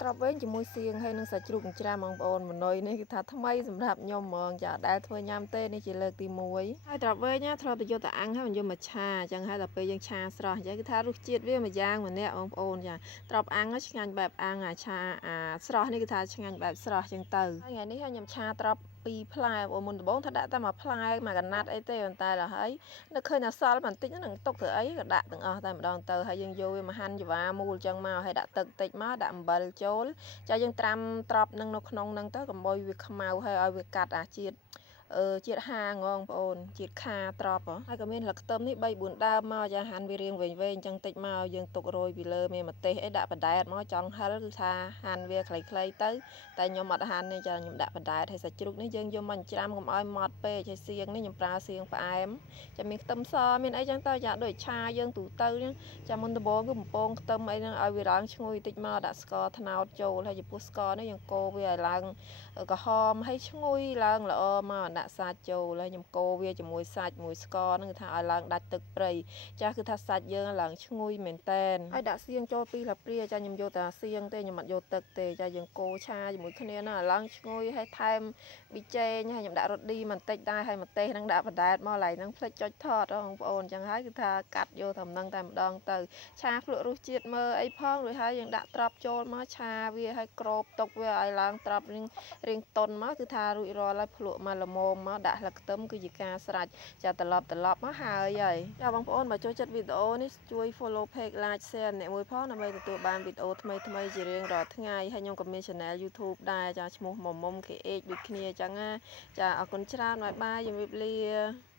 ត្រប់វិញជាមួយសៀងហើយនឹងសាច់ជ្រូកចិញ្ច្រាំបងប្អូនម៉ណុយនេះគឺថាថ្មីសម្រាប់ខ្ញុំហ្មងចាដែលធ្វើញ៉ាំទេនេះជាលើកទី1ហើយត្រប់វិញណាធ្លាប់ទៅយកទៅអាំងហើយយកមកឆាអញ្ចឹងហើយដល់ពេលយើងឆាស្រស់អញ្ចឹងគឺថារសជាតិវាមួយយ៉ាងម្នាក់បងប្អូនចាត្រប់អាំងឆ្ងាញ់បែបអាំងអាឆាអាស្រស់នេះគឺថាឆ្ងាញ់បែបស្រស់អញ្ចឹងទៅហើយថ្ងៃនេះខ្ញុំឆាត្រប់ពីផ្លែបងមុនដំបូងថាដាក់តែមួយផ្លែមួយកណាត់អីទេប៉ុន្តែដល់ហើយនឹកឃើញថាសល់បន្តិចហ្នឹងទុកធ្វើអីក៏ដាក់ទាំងអស់តែម្ដងទៅហើយយើងយកវាមកហាន់ច្រវាមូលអញ្ចឹងមកហើយដាក់ទឹកតិចមកដាក់អំបិលចូលចាយើងត្រាំត្រប់នឹងនៅក្នុងហ្នឹងទៅកុំឲ្យវាខ្មៅហើយឲ្យវាកាត់អាជាតិហាងបងប្អូនជាតិខាត្រប់ហើយក៏មានស្លឹកខ្ទឹមនេះ3 4ដើមមកចាហាន់វារៀងវែងៗអញ្ចឹងតិចមកយើងទុករោយពីលើមានម្ទេសអីដាក់បដែតមកចង់ហិលគឺថាហាន់វាខ្លីៗទៅតែខ្ញុំអត់ហាន់ទេចាខ្ញុំដាក់បដែតហើយសាច់ជ្រូកនេះយើងយកមកច្រាំកុំឲ្យម៉ត់ពេកហើយសៀងនេះខ្ញុំប្រើសៀងផ្អែមចាមានខ្ទឹមសមានអីចឹងទៅចាដូចឆាយើងទូទៅចាមុនដំបូងគឺបំពងខ្ទឹមអីហ្នឹងឲ្យវាឡើងឈ្ងុយតិចមកដាក់ស្ករត្នោតចូលហើយចំពោះស្ករនេះយើងកូរវាឲ្យឡើងក្រហមហើយឈ្ងុយឡើងល្អមកដាក់សាច់ចូលហើយខ្ញុំកូរវាជាមួយសាច់មួយស្ករហ្នឹងគឺថាឲ្យឡើងដាច់ទឹកព្រៃចាស់គឺថាសាច់យើងឡើងឈ្ងុយមែនតែនហើយដាក់សៀងចូល2ស្លាបព្រាចាខ្ញុំយកតែសៀងទេខ្ញុំអត់យកទឹកទេចាយើងកូរឆាជាមួយគ្នាណាឲ្យឡើងឈ្ងុយហើយថែមប៊ីចេងហើយខ្ញុំដាក់រ៉ូឌីបន្តិចដែរហើយម្ទេសហ្នឹងដាក់បដែតមកឡៃហ្នឹងផ្លេចចុចថតបងប្អូនអញ្ចឹងហើយគឺថាកាត់យកតែម្ដងតែម្ដងទៅឆាភ្លក់រសជាតិមើលអីផងរួចហើយយើងដាក់ត្រប់ចូលមកឆាវាឲ្យក្របទុកវាឲ្យឡើងត្រប់រៀងតុនមកគឺថារួចរាល់ហើយភ្លក់មកល្មមមកដាក់ស្លឹកខ្ទឹមគឺជាការស្រេចចាត្រឡប់មកហើយចាបងប្អូនបើចូលចិត្តវីដេអូនេះជួយ follow page like share អ្នកមួយផងដើម្បីទទួលបានវីដេអូថ្មីជារៀងរាល់ថ្ងៃហើយខ្ញុំក៏មាន channel YouTube ដែរចាឈ្មោះមុំ KH ដូចគ្នាអញ្ចឹងណាចាអរគុណច្រើនបាយបាយជំរាបលា